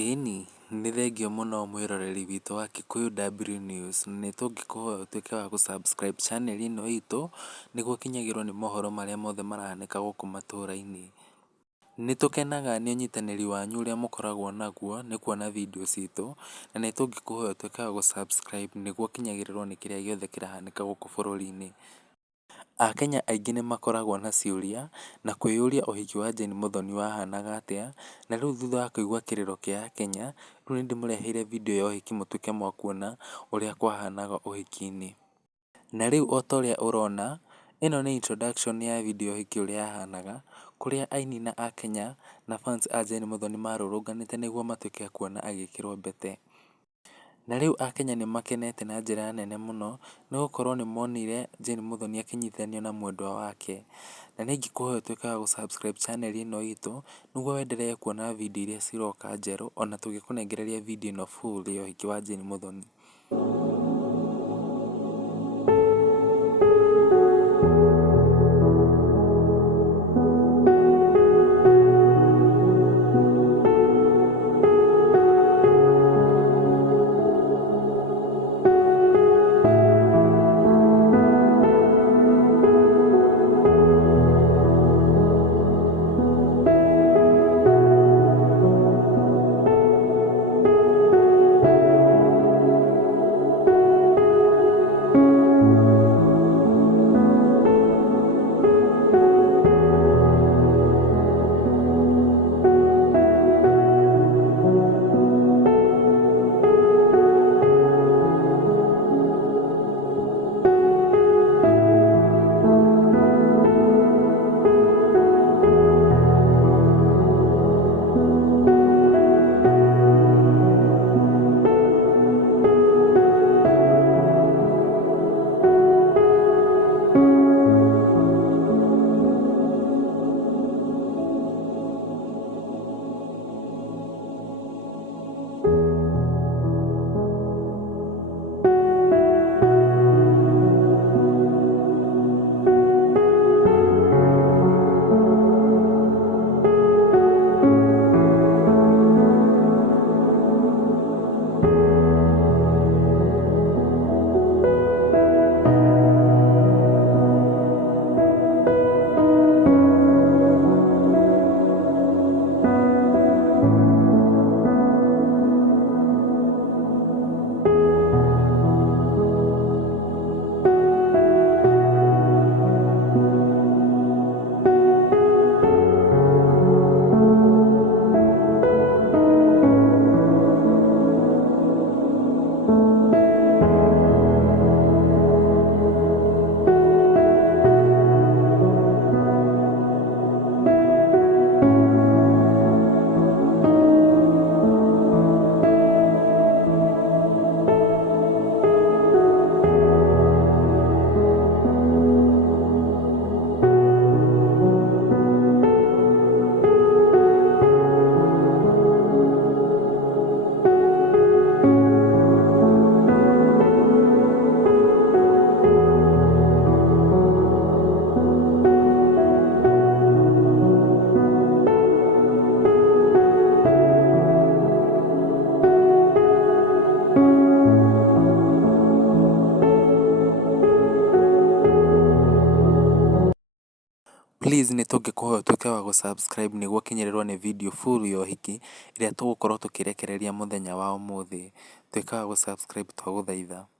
Ĩĩni, nĩ thengio mũno mwĩroreri witũ wa Kikuyu W News. Nĩ tũngĩkũhoya ũtuĩke wa gũ subscribe channel ĩno itũ nĩguo ũkinyagĩrwo nĩ mohoro marĩa mothe marahanĩka gũkũ matũũra-inĩ. Nĩ tũkenaga nĩ ũnyitanĩri wanyu ũrĩa mũkoragwo naguo nĩ kuona video citũ, na nĩ tũngĩkũhoya ũtuĩke wa gũ subscribe nĩguo ũkinyagĩrĩrwo nĩ kĩrĩa gĩothe kĩrahanĩka gũkũ bũrũri-inĩ. Akenya aingĩ nĩ makoragwo na ciũria na kwĩyũria ũhiki wa Jane Muthoni wahanaga atĩa, na rĩu thutha wa kũigua kĩrĩro kĩa akenya, rĩu nĩ ndĩmũreheire video ya ũhiki mũtuĩke mwa kuona ũrĩa kwahanaga ũhiki-inĩ. Na rĩu o ta ũrĩa ũrona, ĩno nĩ introduction ya video ya ũhiki ũrĩa yahanaga, kũrĩa aini na akenya na fans a Jane Muthoni marũrũnganĩte nĩguo matuĩke a kuona agĩkĩrwo mbete. Na rĩu akenya nĩ makenete na njĩra nene mũno nĩ gũkorwo nĩ monire Jane Muthoni akĩnyitithanio na mwendwa wake. Na nĩ ingĩkũhoya ũtuĩke wa gũ subscribe channel ĩno itũ nĩguo uendelee kuona video iria ciroka njerũ, ona tũgĩkũnengereria video ĩno full ya ũhiki wa Jane Muthoni. Please nĩ tũngĩkũhoya ũtuĩke wa gũ subscribe nĩguo ũkinyĩrĩrwo nĩ video full ya ũhiki ĩrĩa tũgũkorwo tũkĩrekereria mũthenya wa ũmũthĩ. Tuĩka wa gũ subscribe twagũthaitha.